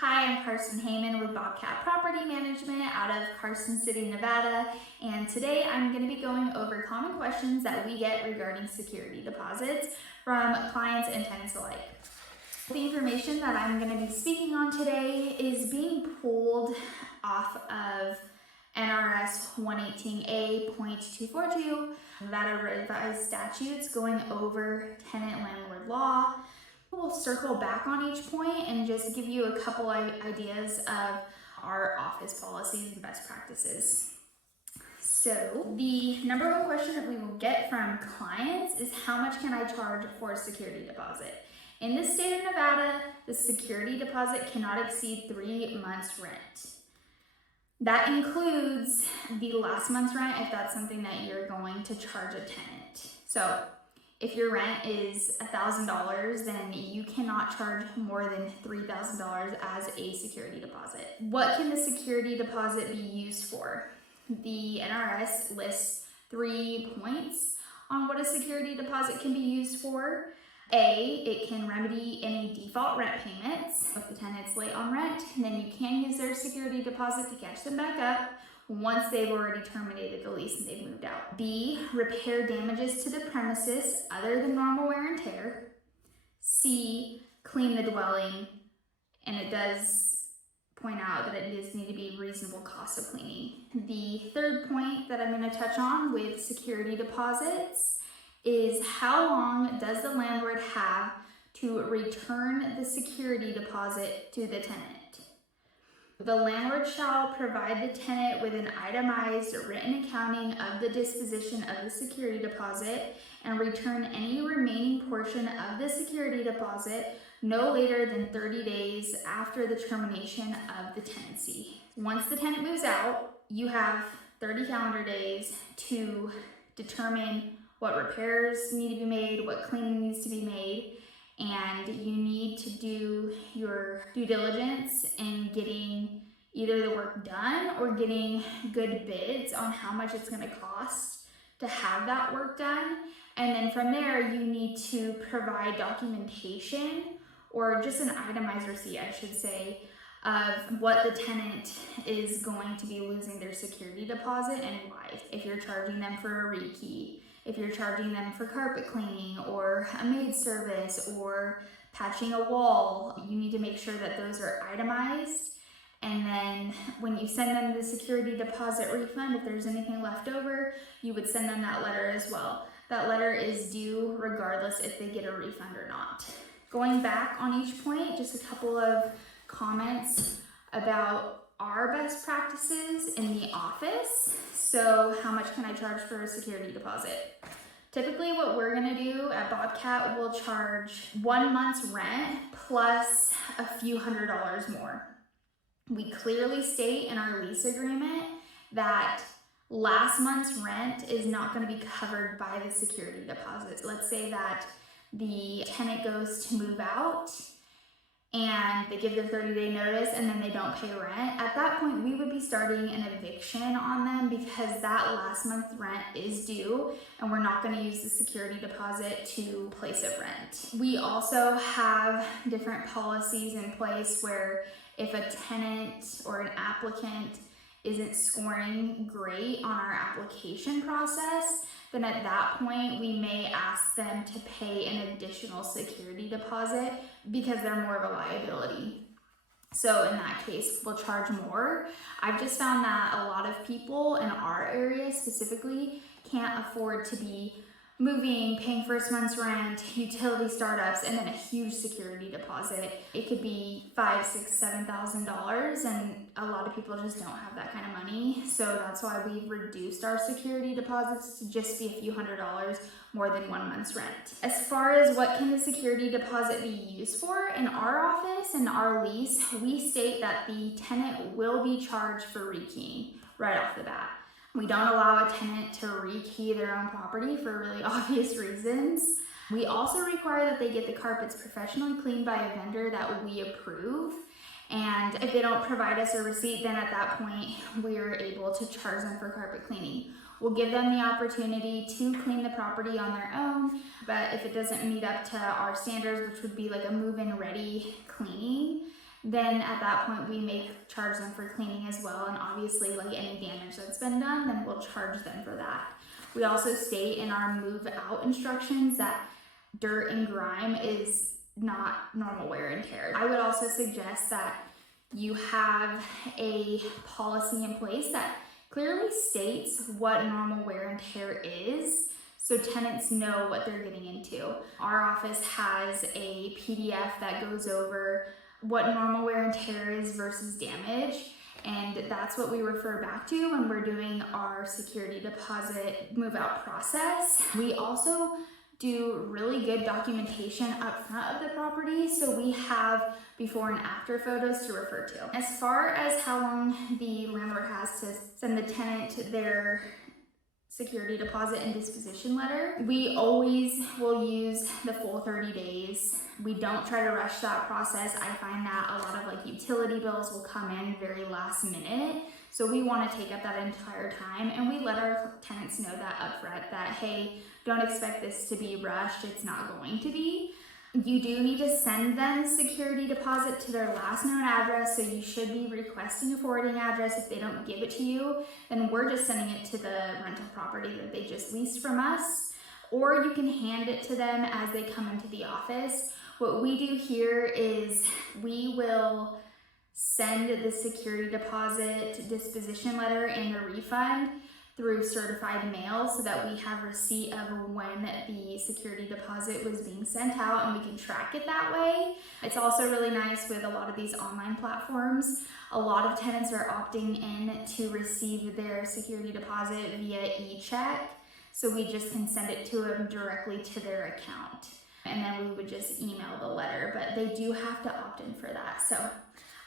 Hi, I'm Carson Hamann with Bobcat Property Management out of Carson City, Nevada, and today I'm going to be going over common questions that we get regarding security deposits from clients and tenants alike. The information that I'm going to be speaking on today is being pulled off of NRS 118A.242, Nevada revised statutes going over tenant landlord law. We'll circle back on each point and just give you a couple ideas of our office policies and best practices. So the number one question that we will get from clients is how much can I charge for a security deposit? In the state of Nevada, the security deposit cannot exceed 3 months rent. That includes the last month's rent if that's something that you're going to charge a tenant. So if your rent is $1,000, then you cannot charge more than $3,000 as a security deposit. What can the security deposit be used for? The NRS lists 3 points on what a security deposit can be used for. A, it can remedy any default rent payments. If the tenant's late on rent, then you can use their security deposit to catch them back up once they've already terminated the lease and they've moved out. B, repair damages to the premises other than normal wear and tear. C, clean the dwelling, and it does point out that it does need to be reasonable cost of cleaning. The third point that I'm going to touch on with security deposits is how long does the landlord have to return the security deposit to the tenant? The landlord shall provide the tenant with an itemized written accounting of the disposition of the security deposit and return any remaining portion of the security deposit no later than 30 days after the termination of the tenancy. Once the tenant moves out, you have 30 calendar days to determine what repairs need to be made, what cleaning needs to be made, and you need to do your due diligence in getting either the work done or getting good bids on how much it's going to cost to have that work done. And then from there, you need to provide documentation or just an itemized receipt, I should say, of what the tenant is going to be losing their security deposit and why. If you're charging them for a rekey, if you're charging them for carpet cleaning or a maid service or patching a wall, you need to make sure that those are itemized. And then when you send them the security deposit refund, if there's anything left over, you would send them that letter as well. That letter is due regardless if they get a refund or not. Going back on each point, just a couple of comments about our best practices in the office. So how much can I charge for a security deposit? Typically what we're gonna do at Bobcat, we'll charge 1 month's rent plus a few $100s more. We clearly state in our lease agreement that last month's rent is not gonna be covered by the security deposit. Let's say that the tenant goes to move out and they give their 30-day notice and then they don't pay rent. At that point, we would be starting an eviction on them because that last month's rent is due and we're not gonna use the security deposit to place a rent. We also have different policies in place where if a tenant or an applicant isn't scoring great on our application process, then at that point we may ask them to pay an additional security deposit because they're more of a liability. So in that case, we'll charge more. I've just found that a lot of people in our area specifically can't afford to be moving, paying first month's rent, utility startups, and then a huge security deposit. It could be $5,000, $6,000, $7,000, and a lot of people just don't have that kind of money. So that's why we've reduced our security deposits to just be a few $100s more than 1 month's rent. As far as what can the security deposit be used for, in our office and our lease, we state that the tenant will be charged for rekeying right off the bat. We don't allow a tenant to rekey their own property for really obvious reasons. We also require that they get the carpets professionally cleaned by a vendor that we approve. And if they don't provide us a receipt, then at that point, we're able to charge them for carpet cleaning. We'll give them the opportunity to clean the property on their own, but if it doesn't meet up to our standards, which would be like a move-in ready cleaning, then at that point we may charge them for cleaning as well, and obviously like any damage that's been done, then we'll charge them for that. We also state in our move out instructions that dirt and grime is not normal wear and tear. I would also suggest that you have a policy in place that clearly states what normal wear and tear is, so tenants know what they're getting into. Our office has a PDF that goes over what normal wear and tear is versus damage, and that's what we refer back to when we're doing our security deposit move out process. We also do really good documentation up front of the property, so we have before and after photos to refer to. As far as how long the landlord has to send the tenant their security deposit and disposition letter, we always will use the full 30 days. We don't try to rush that process. I find that a lot of like utility bills will come in very last minute, so we want to take up that entire time, and we let our tenants know that up front that, hey, don't expect this to be rushed, it's not going to be. You do need to send them security deposit to their last known address, so you should be requesting a forwarding address. If they don't give it to you, then we're just sending it to the rental property that they just leased from us, or you can hand it to them as they come into the office. What we do here is we will send the security deposit, disposition letter, and the refund through certified mail so that we have receipt of when the security deposit was being sent out, and we can track it that way. It's also really nice with a lot of these online platforms. A lot of tenants are opting in to receive their security deposit via e-check, so we just can send it to them directly to their account, and then we would just email the letter, but they do have to opt in for that. So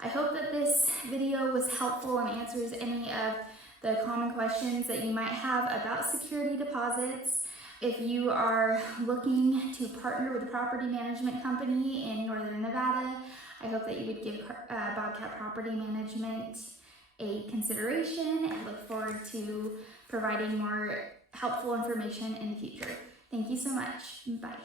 I hope that this video was helpful and answers any of the common questions that you might have about security deposits. If you are looking to partner with a property management company in Northern Nevada, I hope that you would give Bobcat Property Management a consideration, and look forward to providing more helpful information in the future. Thank you so much. Bye.